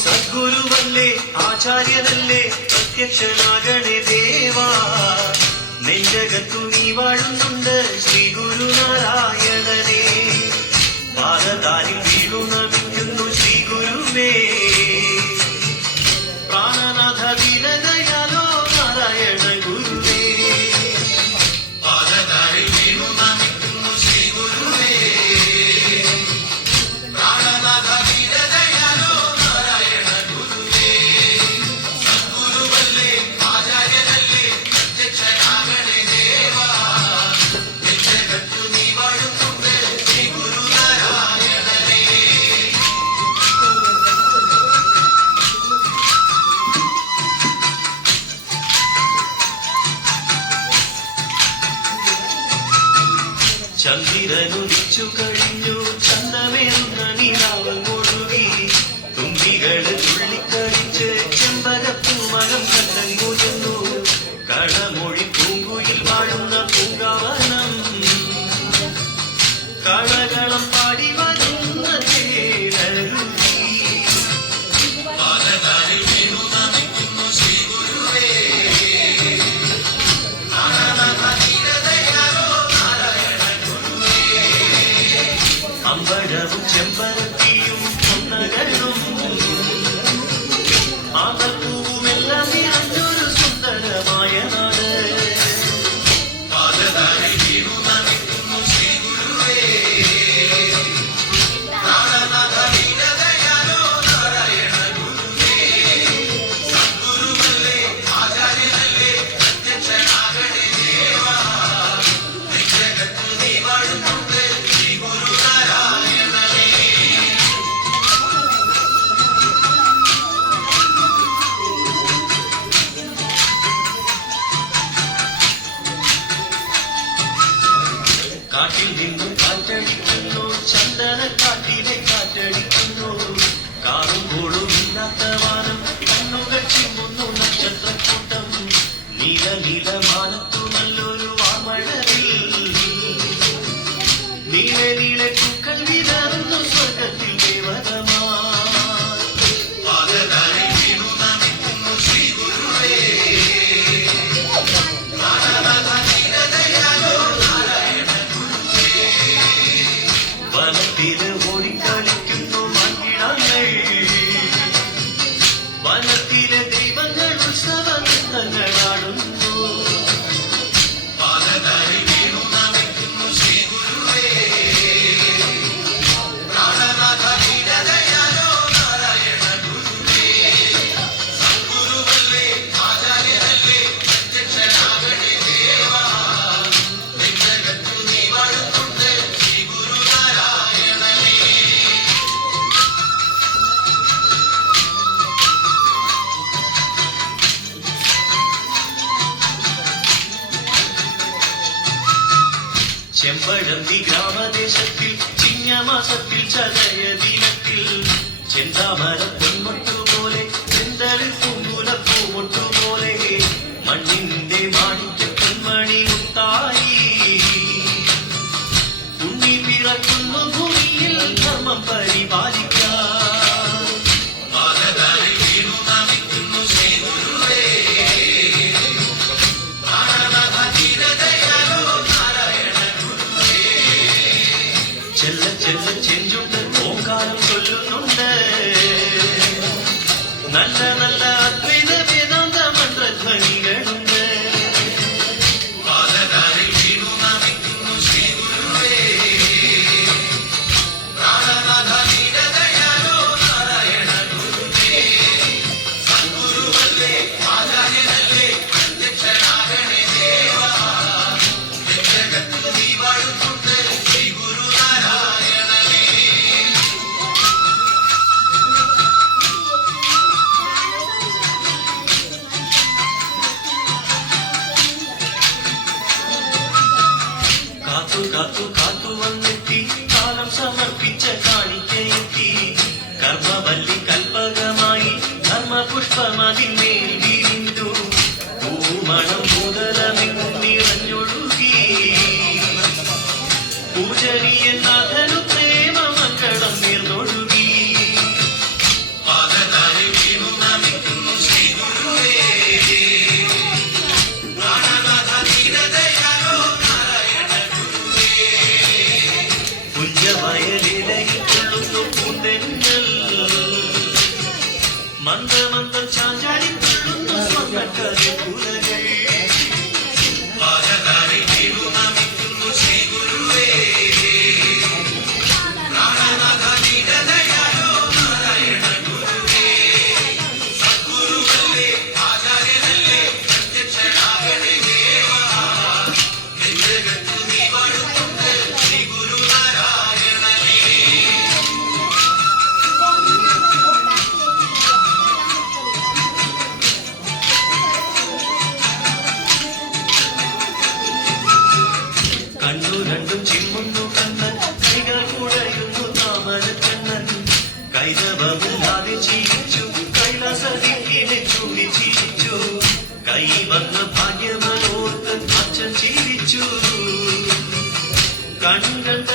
സദ്ഗുരുവല്ലേ ആചാര്യനല്ലേ പ്രത്യക്ഷനാകണേ ദേവാ നെഞ്ചകത്തു നീ വാഴുന്നുണ്ട് ശ്രീ ഗുരുനാരായണനെ പാദതാരിൽ വീണു നമിക്കുന്നു ശ്രീ ഗുരുവേ പ്രാണനാഥ ദീനദയാലോ നാരായണ ഗുരുവേ പാദതാരിൽ വീണു നമിക്കുന്നു ശ്രീ ഗുരുവേ പ്രാണനാഥ ദീനദയാലോ നാരായണ ഗുരുവേ സദ്ഗുരുവല്ലേ ആചാര്യനല്ലേ പ്രത്യക്ഷനാകണേ ദേവാ നെഞ്ചകത്തു നീ വാഴുന്നുണ്ട് ശ്രീ ഗുരുനാരായണനെ ചന്ദ്രനുദിച്ചു കഴിഞ്ഞു ചന്തമേറുന്ന നിലാവ് മുഴുകി തുമ്പികള് തുള്ളിക്കളിച്ച് ചെമ്പകപ്പൂമകം കണ്ടങ്ങുന്നു കളമൊഴി പൂങ്കുയിൽ വാഴുന്ന പൂങ്കാവനം കളകളം പാടി വരുന്ന തേനരുവി പാദതാരിൽ വീണു നമിക്കുന്നു ശ്രീ ഗുരുവേ അമ്പഴവും ചെമ്പരത്തിയും പൊന്നകളും ആമ്പൽപ്പൂവുമെല്ലാം നിറഞ്ഞൊരു സുന്ദരമായ നാട് പാദതാരിൽ വീണു നമിക്കുന്നു ശ്രീ ഗുരുവേ പ്രാണനാഥ ദീനദയാലോ നാരായണ ഗുരുവേ സദ്ഗുരുവല്ലേ ആചാര്യനല്ലേ പ്രത്യക്ഷനാകണേ ദേവാ നെഞ്ചകത്തു നീ വാഴുന്നുണ്ട് ശ്രീ ഗുരുനാരായണനെ കാട്ടിൽ നിന്നും കാറ്റടിക്കുന്നു ചന്ദനക്കാട്ടിലെ കാറ്റടിക്കുന്നു കാണുമ്പോഴും ഇല്ലാത്ത വാനം കണ്ണുകൾ ചിമ്മുന്നു നക്ഷത്രക്കൂട്ടം നീല നീലമാനത്തു നല്ലൊരു വാമഴവിൽ നീളെ നീളെ പൂക്കൾ വിതറുന്നു സ്വർഗത്തിൽ ദേവതമാ പാദതാരിൽ വീണു നമിക്കുന്നു ശ്രീ ഗുരുവേ പ്രാണനാഥ ദീനദയാലോ നാരായണ ഗുരുവേ വനത്തില് ഓടിക്കളിക്കുന്നു മൺകിടാങ്ങൾ വനത്തിലെ ദൈവങ്ങൾ ഉത്സവ നൃത്തങ്ങളാടുന്നു പാദതാരിൽ വീണു നമിക്കുന്നു ശ്രീ ഗുരുവേ പ്രാണനാഥ ദീനദയാലോ നാരായണ ഗുരുവേ സദ്ഗുരുവല്ലേ ആചാര്യനല്ലേ പ്രത്യക്ഷനാകണേ ദേവാ നെഞ്ചകത്തു നീ വാഴുന്നുണ്ട് ശ്രീ ഗുരുനാരായണനെ ചെമ്പഴന്തി ഗ്രാമദേശത്തിൽ ചിങ്ങമാസത്തിൽ ചതയ ദിനത്തിൽ ചെന്താമര പൊന്മുട്ടുപോലെ ചെന്തളിൽ പൂങ്കുല പൂമുട്ടുപോലെ മണ്ണിന്റെ മാണിക്യ പൊന്മണി മുത്തായി ഉണ്ണി പിറക്കുന്നു ഭൂമിയിൽ ധർമ്മം പരിപാലിക്കാൻ പാദതാരിൽ വീണു നമിക്കുന്നു ശ്രീ ഗുരുവേ പ്രാണനാഥ ദീനദയാലോ നാരായണ ഗുരുവേ ചെല്ല ചെല്ല ചെഞ്ചുണ്ട് ഓങ്കാരം ചൊല്ലുന്നുണ്ട് നല്ല നല്ല അദ്വൈത വേദാന്ത മന്ത്രധ്വനികളുണ്ട് പാദതാരിൽ വീണു നമിക്കുന്നു ശ്രീ ഗുരുവേ പ്രാണനാഥ ദീനദയാലോ നാരായണ ഗുരുവേ സദ്ഗുരുവല്ലേ ആചാര്യനല്ലേ പ്രത്യക്ഷനാകണേ ദേവാ നെഞ്ചകത്തു നീ വാഴുന്നുണ്ട് ശ്രീ ഗുരുനാരായണനെ കാത്തു കാത്തു കാത്തു വന്നെത്തി കാലം സമർപ്പിച്ച കാണിക്കയെത്തി കർമ്മവല്ലി കൽപ്പകമായി ധർമ്മപുഷ്പമതിന്മേൽ വീഴ്ന്നു പൂമണം മുതലമെങ്ങും നിറഞ്ഞൊഴുകി പൂജനീയനാഥനു പ്രേമ മംഗളം നീർന്നൊഴുകി മന്ദമന്ദം ചാഞ്ചാടി തുള്ളുന്നു സ്വർണ്ണക്കരി പുലകൾ പാദകാരി വീണു നമിക്കുന്നു ശ്രീ ഗുരുവേ പ്രാണനാഥ ദീനദയാലോ നാരായണ ഗുരുവേ സദ്ഗുരുവല്ലേ ആചാര്യനല്ലേ പ്രത്യക്ഷനാകണേ ദേവാ നെഞ്ചകത്തു നീ വാഴുന്നുണ്ട് ശ്രീ ഗുരുനാരായണനേ കണ്ണു രണ്ടും ചിമ്മുന്നു കണ്ണൻ കൈകൾ കുടയുന്നു താമരക്കണ്ണൻ കൈതവമില്ലാതെ ചിരിച്ചു കൈലാസദിക്കിനെ ചൂണ്ടി ചിരിച്ചു കൈ വന്ന ഭാഗ്യമനോർത്ത് അച്ഛൻ ചിരിച്ചു കൺകണ്ട